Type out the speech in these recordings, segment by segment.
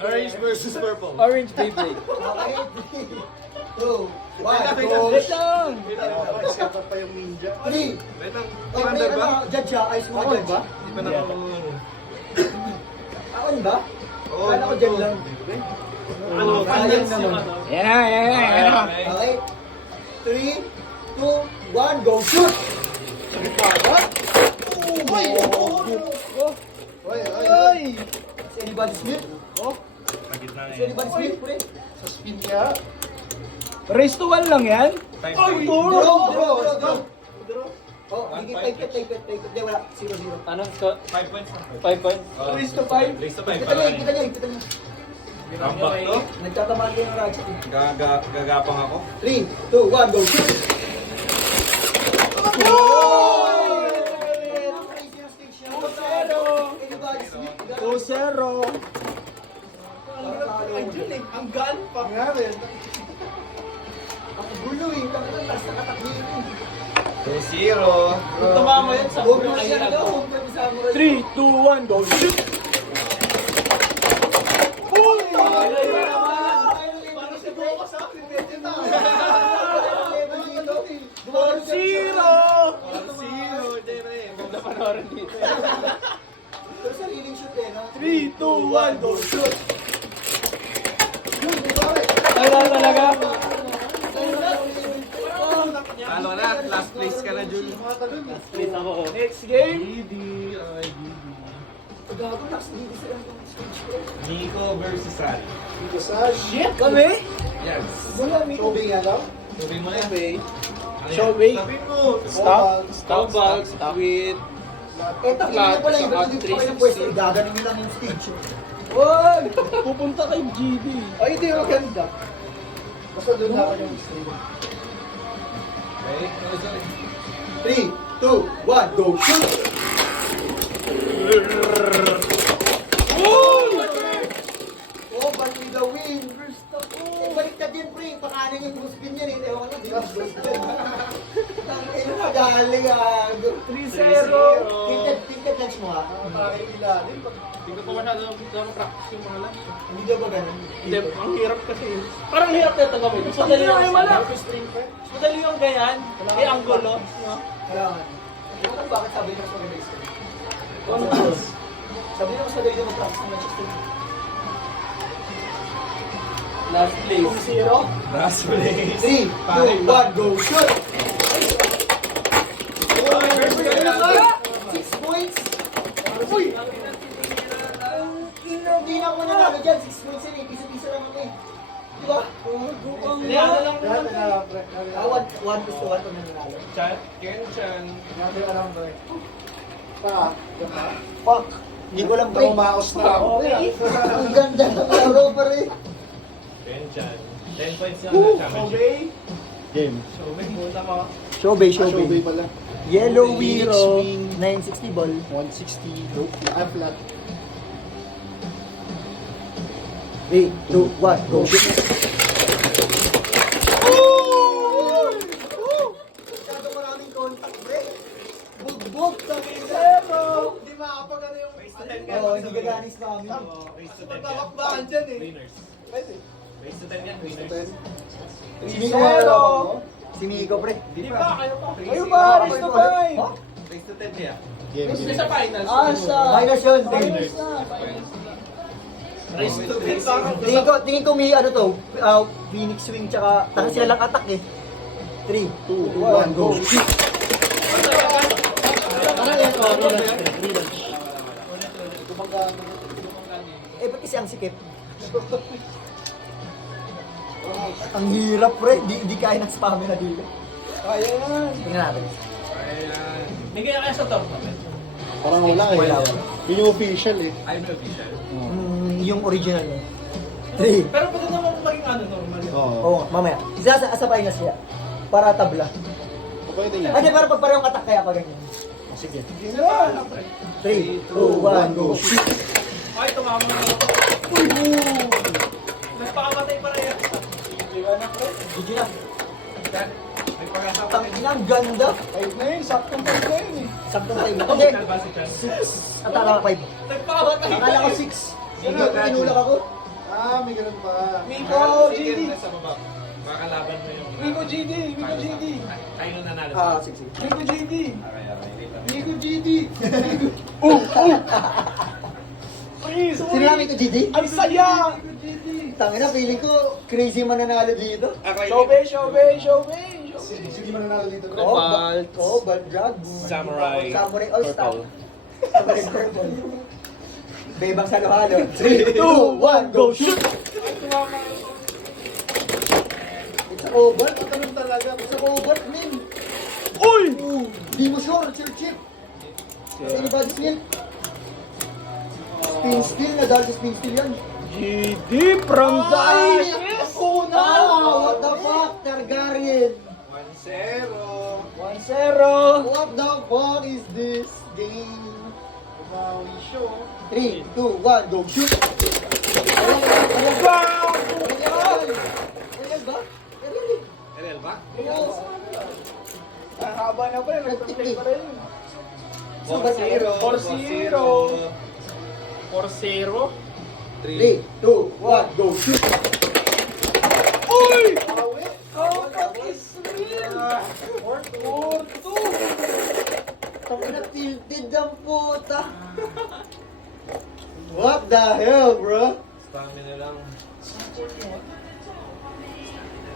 Orange versus purple. Orange Beyblade. Okay, 3, 2, 1, Wait go! lang! Iskatan pa yung ninja. 3! Wait lang. Ay, may ano, judge ha? Ayos mo judge ba? Di pa na ako... Aon ba? Oo, Kala ko dyan lang. Ano? Sayang naman. Yan na. Okay? 3, 2, 1, go shoot! Oy! Is anybody's mute? Pagitna na Is anybody's mute, pre? Sa spin kaya. Race to 1 lang yan? Draw! Oh, hindi type it. Hindi, wala. 0-0. Ano? 5 points na. 5 points? Race to 5? Race to 5. Kita niya. Rambak to. Nagtatamaan kayo ng ratchet eh. Gagapang ako. 3, 2, 1, go shoot! Anybody's mute? 2-0. Ang gaan pa. Ang gulo eh. Tapos nakatakbo yun eh. 2-0. Tumama yan sa Huwag mo siya na daw. Huwag mo samurai. 3, 2, 1, go shoot! Ganda panoorin dito. Pero sariling shoot eh, no? 3, 2, 1, go shoot! Yun, di ba? Wala talaga. Talo na. Last place ka na, Jul. Please ako. Next game. Gago, last dito sila ng stage ko. Nico versus Sal. Shit, kami? Yes. Wala, may tubig ano? Sabihin mo yan. Showbay. Sabihin mo. Stop with... Eh, takin niyo pala yung ba't hindi pa kayo ng pwesto? Gaganin niyo lang yung stage. Wag! Pupunta kay GB. Ay, hindi, maganda. Basta doon na ako yung stage. Okay. 3, 2, 1, go shoot! Oh, bali the win! Eh, baliktad yan, pre. Pakanin yung guspin yan eh. Ewan ko, di ba? Tangin na, galing ah. 3-0. Tinted lunch mo ha? Hindi ko pa masyado practice yung mga lang. Hindi daw ba ganun? Hindi, ang hirap kasi. Parang hirap na ito gawin. Mas madali yung mas madali yung ganyan. May anggulo. Kailangan. Ewan ko bakit sabi niyo mas maganda yung stage. Sabi niyo mas madali yung mag-practice ng Manchester. Last place. 0. Last place. 3, 2, 1, go shoot! 6 points! Uy! Hindi na ako nanalo dyan, 6 points yun eh. Piso-piso lang ako eh. Di ba? Niyata lang naman. 1 to 1 pag nanalo. Chan. Ken-chan. Fuck! Hindi ko lang pre. Tumaos na ako. Ang ganda ng laro pa rin. Ken-chan. 10 points na ang championship. Game. Showbay, Showbay pala. Yellow Phoenix Wiro, Wing. 960 ball. 160. Low. Flat. 3, 2, 1, go shoot! Masyado maraming contact, pre. Bugbog sa zero. Hindi makapagano yung... Race to 10 Oo, hindi gaganis sa amin. Race to 10 yan. Magkakakbakan dyan eh. Winners. Race to 10 yan. Winners. Si Miko wala ako. Si Miko, pre. Di ba? Kayo pa. Kayo ba? Race to 5. Race to 10 yan. Game. Sa finals. Minus yun. Race to 10. Tingin ko may ano to, Phoenix Wing tsaka sila lang attack eh. 3, 2, 1, go. Ano yan? Eh, ba't kasi ang sikip? Ang hirap pre, di kaya ng stamina dito. Kaya yan. Tingnan natin. Ayan. Hindi kaya kaya sa top. Parang wala eh. Wala. Yun yung official eh. I'm the official. Yung original niya. 3. Pero pwede naman maging ano normal. Oo. Oo, mamaya. Isasabay na siya. Para tabla. Pwede yan. Hindi, pero pag parehong attack kaya pa ganyan. Sige. 3, 2, 1, go. Ay, tumama na ako. Nagpakamatay pa rin yan. GG na. May pag-asa pa rin. Tangina, ang ganda. 5 na yun. Saktong 5 na yun eh. Saktong 5 na. Hindi, Ba si Chan? 6. At 5. Nagpakamatay pa Akala ko rin. 6. Tinulak ako. Ah, may ganun pa. Miko, GD. Nasa baba. Makakalaban mo yung... Miko, GD. Miko, GD. Tayo nung nanalo. Sige. Miko, GD. Miko GD. Please, Sino namin ito, GD? ang saya! Tangina, feeling ko crazy mananalo dito. Shobe, shobe, shobe. Sige man nanalo dito. Cobalt Drugs. Samurai Samurai All-Star. Purple. Samurai Purple. Bebang salo-halo. 3, 2, 1, go shoot! It's a cobalt. Ganun talaga. It's a cobalt, min. Uy! Di mo sure, Sir Chip. Kasi body skill. Spin steal, nadal sa spin steal yan. GD from the ashes. Una! What the fuck, Targaryen? 1-0. 1-0. What the fuck is this game? Maui show. 3, 2, 1, go shoot! Ayan ba? Ayan ba? Erel ba? Ang haba na pa rin. Nagpa-play pa rin. 4-0. 4-0. 4-0. 3, 2, 1, go shoot! Uy! Comeback is real. 4-2. Tapos tilted ang puta. What the hell, bro? Stamina lang.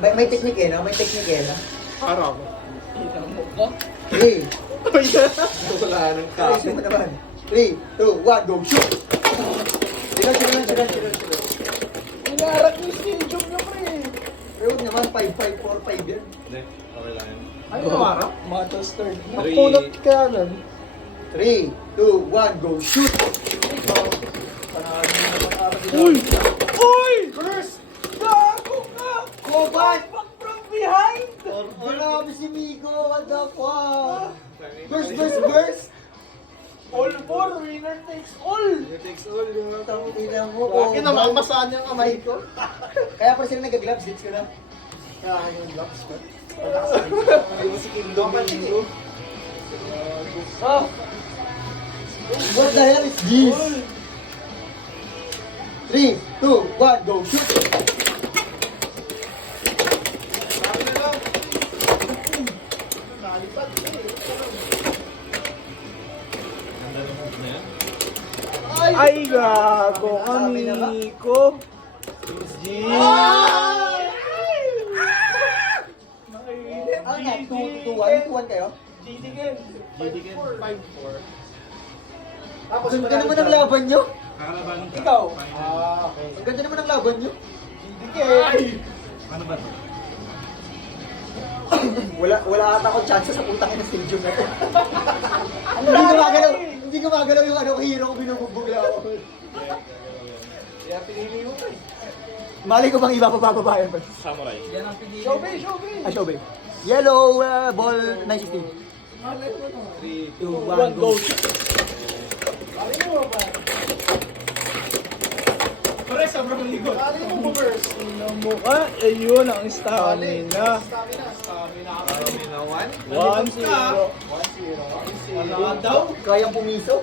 May technique eh, no? May technique eh, no? Harap. 3, Wala nang ayusin mo naman. 3, 2, 1, go shoot! Sila. Inarak yung stadium nyo, pre. Pero huwag naman, 5-5-4-5 yan. Hindi, okay lang yan. Ano yung harap? Matos third. Napunot ka nun. 3, 2, 1, go shoot! Uy! Uy! First! Gago ka! Cobalt! Back from behind! Grabe si Miko, what the fuck? Burst! All four, winner takes all! Tangina mo, Laki na mamasaan yung kamay ko. Kaya pa sila nag-gloves, ditch ko na. Kaya yung gloves ko. Oh! What the hell is this? 3, 2, 1, go shoot! Ganda ng move na yan. Ay, gago kami ko. Ano na, 2-1 kayo? GD game. GD game. 5-4. Tapos Ang ganda naman ang laban nyo. Kakalabanin ka. Ikaw. Ah, okay. Ang ganda naman ang laban nyo. GD game. Ano ba to? Wala ata akong chance sa putang ina stadium na to. Hindi gumagalaw yung ano, hero ko binubugbog lang ako. Kaya pinili mo pa eh. Mali ko bang iba pa bababayan pa? Samurai. Shobe, shobe. Ah, Shobe. Yellow ball 960. 3, 2, 1 1, go. go. Pare, sobrang ligot. Kali mo burst. Mukha, ayun ang stamina. Stamina 1. 1-0. 1-0. Wala daw. Kayang pumiso.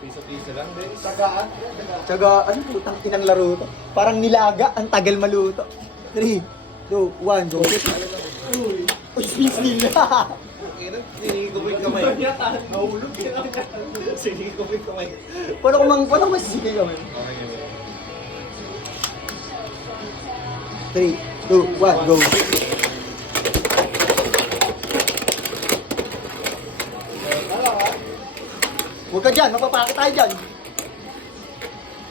Piso-piso lang din. Tagaan. Tsaga, ano putang inang laro to? Parang nilaga, ang tagal maluto. 3, 2, 1, go. Uy, spins nila. Sinigil ko yung kamay. Nahulog yun. Sinigil ko yung kamay. Paano ko masisipin kami? Okay, okay. 3, 2, 1, go. Huwag ka dyan, mapapakit tayo dyan.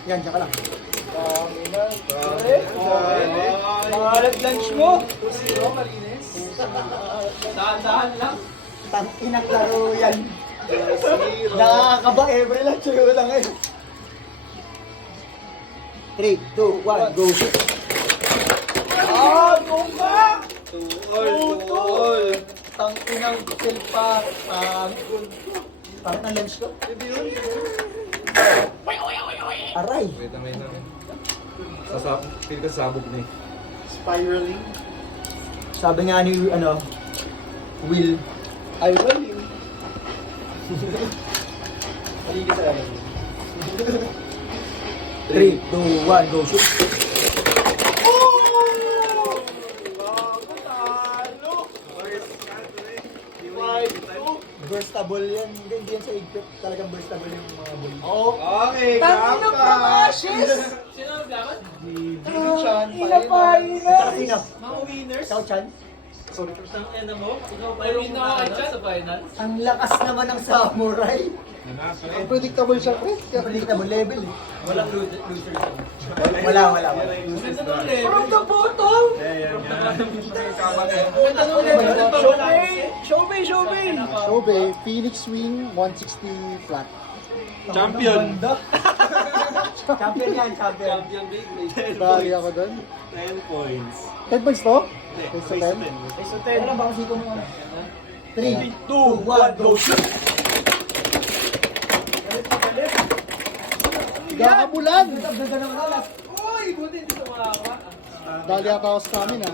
Yan, dyan ka lang. Stamina. Mahalag lunch mo. 2-0, malinis. Dahan-dahan lang. Tang inang laro yan. Nakakaba, every lunch yun lang eh. 3, 2, 1, go. Ah, go back! 2-all. Tang inang silpa. Parang ang lunch ko. Aray. Wait lang. Feel ko sabog na eh. Spiraling. Sabi nga ni, Will, I will you. Halika sa amin. 3, 2, 1, go shoot. Burstable yan. Hindi yan sa igpit. Talagang burstable yung mga bull. Okay, Tangina pa, Ashes! Sino ang gamat? Chan, Tsaka sino? Mga winners? Ikaw, Chan? Ang ena mo? Ikaw pa yung sa finals? Ang lakas naman ng samurai. Unpredictable siya, pre. Predictable level eh. Walang loser. Wala. From the bottom! Showbay! Shobey, Phoenix Wing, 160 flat. Champion. Champion yan, champion. Champion big league. Bali ako doon. 10 points. 10 points to? Hindi, 10 sa 10? Isa Kailan ba kasi ito mo? 3, 2, 2, 1, go shoot! Gakabulan! Ang ganda naman alas. Uy! Buti hindi sa mga ka. Dali ata ako sa amin, ha?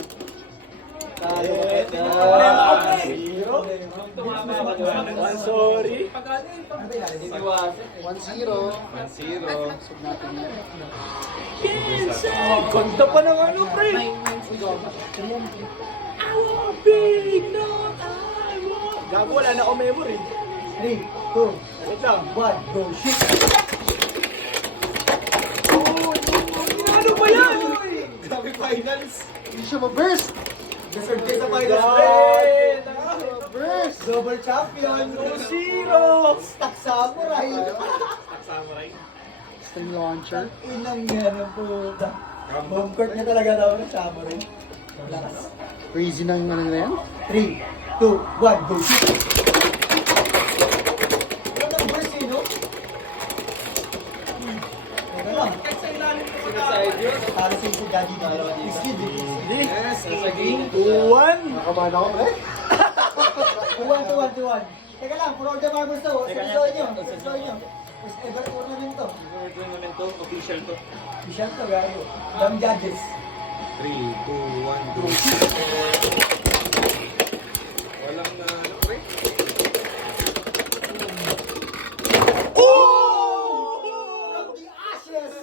Sorry. 1-0. Sub natin yan. Ganda pa ng ano, pre. Gago, wala na ako memory. 3, 2, Wait lang. 1, go shoot! Ano ba yan? Grabe finals. Hindi siya ma-burst! Deserve kayo sa finals, Great! Burst! Double champion! 2-0! Stack samurai! Samurai. Sting launcher. Inang yan ang puta. Home court niya talaga daw ng samurai. Ang lakas. Crazy na yung ano na yan. 3, 2, 1, go shoot! Ano ang burst eh, no? Teka lang. Para sa si Daddy Iskid eh. Yes, sa game. 2-1! Nakabahan ako, pre. 2-1. Teka lang, puro the marbles to. Susuloy nyo. First ever tournament to. Tournament to, official to. Official to, gago. Dam judges. 3, 2, 1, go. Walang na, ano, pre? From the ashes!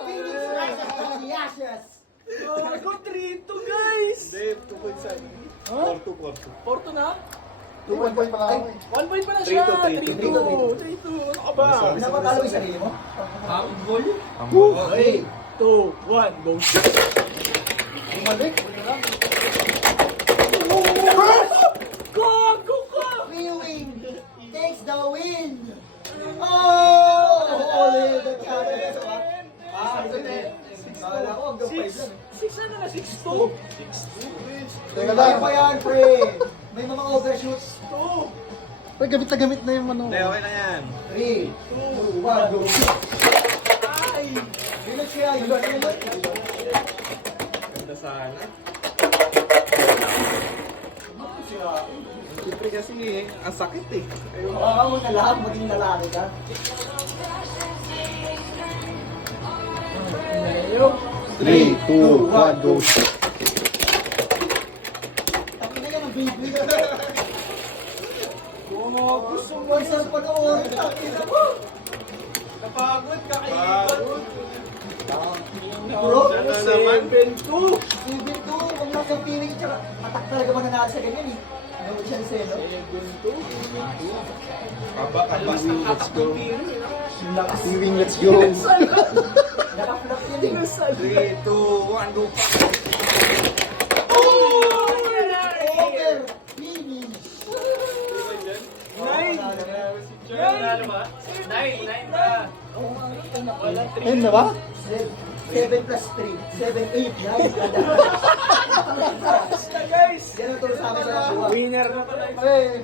Phoenix rises from the ashes! Gago, 3-2, guys! Hindi, 2 points sa akin. 4-2. Porto na? 2 point pa lang ako, eh. 1 point pa na siya! 3-2. 3-2! Ano ka ba? Napapalo yung sarili mo? Ambol? 3, 2, 1, go shoot! Bumalik. Gago ka! Viewing takes the win! Oh! All the champions! Kala ko, hanggang 5 lang. 6 na 6-2? Teka Kaya lang. pa yan, pre! May mga overshoots. Pre, gamit na gamit na yung ano. Hindi, okay na yan. 3, 2, 1, go shoot! Ay! Yun siya, yun. Ganda sana. Siyempre kasi, ang sakit eh. Baka mo na lahat, maging lalaki ka. 3, 2, 1, go. Tapos na yan, ang baby. Gusto mo isang panoorin. Ina mo. Napagod, kakaikot! Bro, Sana naman. 7-2! even to, kung nasa piling, tsaka atak talaga mananalo sa ganyan eh. Ano siya ni Selo? Kabas ng atak ng pili. Lakas. Wing, let's go. Nakaflap yun eh. 3, 2, 1, go. Over. Finish. 9 na! 10 na ba? 7 plus 3. 7, 8. Yan. Guys! Yan ang turo sa amin sa mga buwan. Winner na pala! Hey.